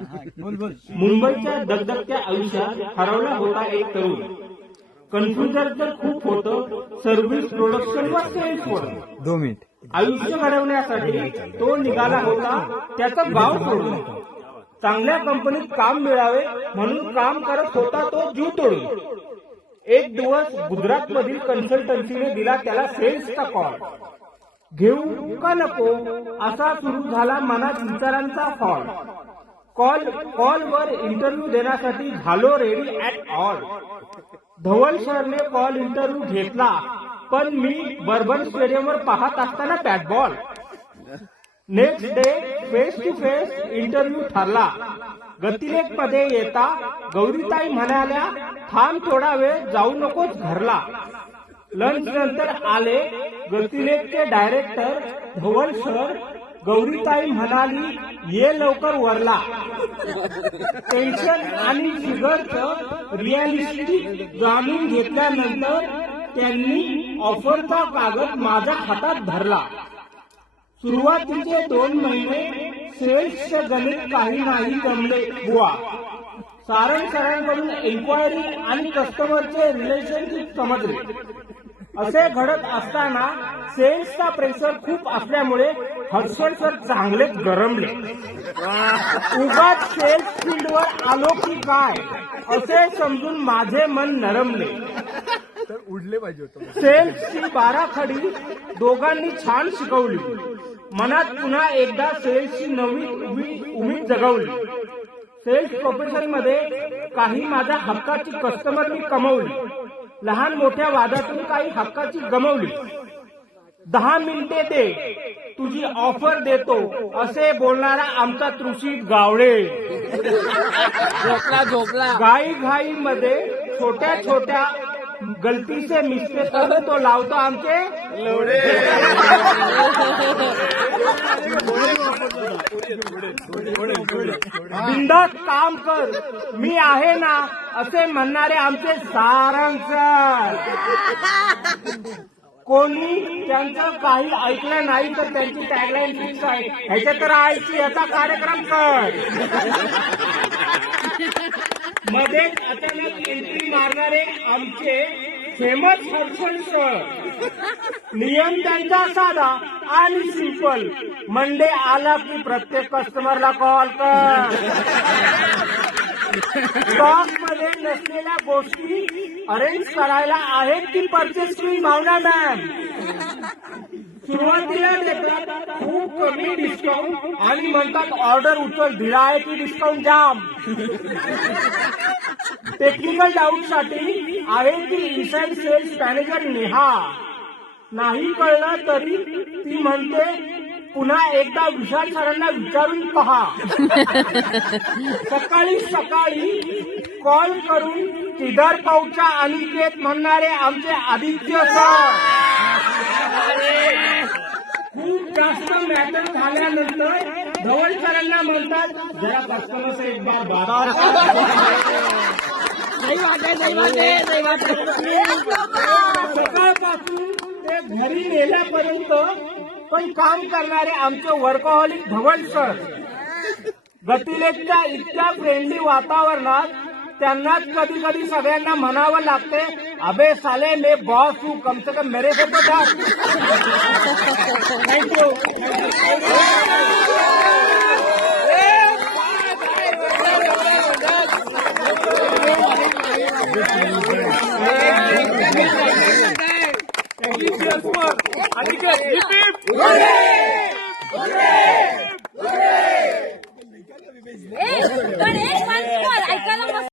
मुंबईच्या दगदगत्या आयुष्यात हरवला होता एक तरुण. कन्फ्युजन तर खूप होतं सर्व्हिस, प्रोडक्शन व सेल्स वर. 2 मिनिट. आयुष्य घडवण्यासाठी तो निघाला होता त्याचं गाव सोडून. चांगल्या कंपनीत काम मिळावे म्हणून काम करत होता तो जीव तोडून. एक दिवस गुजरात मधील कन्सल्टन्सीने दिला त्याला सेल्सचा कॉल. घेऊ का नको असा सुरू झाला मनात विचारांचा फॉल. कॉलवर इंटरव्ह्यू देण्यासाठी झालो रेडी ऍट ऑल. धवल सरने कॉल इंटरव्ह्यू घेतला पण मी बर्बन स्टेडियमवर पाहत असताना bat ball. Next day face to face interview ठरला. गतिलेख मध्ये येता गौरीताई म्हणाल्या थांब थोडा वेळ जाऊ नकोस घरला. लंच नंतर आले गतिलेखचे डायरेक्टर धवल सर. गौरीताई म्हणाली ये लवकर वरला. टेन्शन आणि फिगरचं रिअलिस्टिक जाणून घेतल्यानंतर त्यांनी ऑफरचा कागद माझ्या हातात धरला. सुरुवातीचे 2 महिने सेल्सचे गणित काही नाही जमले बुवा. सरांकडून एन्क्वायरी आणि कस्टमरचे रिलेशनशिप समजले. असे घडत असताना सेल्सचा प्रेशर खूप असल्यामुळे हर्षल सर चांगलेच गरमले. उगाच सेल्स फील्डवर आलो की काय असे समजून माझे मन नरमले. उडले पाहिजे होतं. सेल्सची 12 खडी दोघांनी छान शिकवली. मनात पुन्हा एकदा सेल्सची नवी उमेद जगवली. सेल्स प्रोफेशन मध्ये काही माझ्या हक्काची कस्टमर मी कमवली. लहान मोठ्या वादातून काही हक्काची गमवली. 10 मिनिटे दे तुझी ऑफर देतो असे बोलणारा आमचा तृषित गावडे. झोपला. घाई मध्ये छोट्या छोट्या गलतीचे मिस्टेक करून तो लावतो आमचे लवडे. बिंदास काम कर मी आहे ना असे म्हणणारे आमचे सारांश. कोणी त्यांचं काही ऐकलं नाही तर त्यांची टॅगलाईन फिक्स आहे ह्याच्या तर आयची याचा कार्यक्रम कर. मध्येच अचानक एंट्री मारणारे आमचे फेमस हर्षल सर. नियम त्यांचा साधा आणि सिंपल. मंडे आला की प्रत्येक कस्टमरला कॉल कर. स्टॉक मध्ये नसलेल्या गोष्टी अरेंज करायला आहेत की परचेसची भावना मॅम. सुरुवातीला देतात खूप कमी डिस्काउंट आणि म्हणतात ऑर्डर उचल दिला आहे की डिस्काउंट जाम. टेक्निकल डाऊट साठी आहे की इनसाइड सेल्स मॅनेजर नेहा. नाही कळलं तरी ती म्हणते पुन्हा एकदा विशाल सरांना विचारून पहा. सकाळी कॉल करून किधर पहुंचा अनिकेत म्हणणारे आमचे आदित्य सर. खूप जास्त मॅटर झाल्यानंतर धवल सरांना म्हणतात जरा कस्टमर से एक बार बात. सकाळपासून ते घरी नेल्यापर्यंत पण काम करणारे आमचे वर्कहॉलिक धवल सर. गतिलेखच्या इतक्या फ्रेंडली वातावरणात त्यांनाच कधी कधी सगळ्यांना म्हणावं लागते अबे साले मे बॉस हूं कम से कम मेरे से तो था. थँक्यू. Thank you.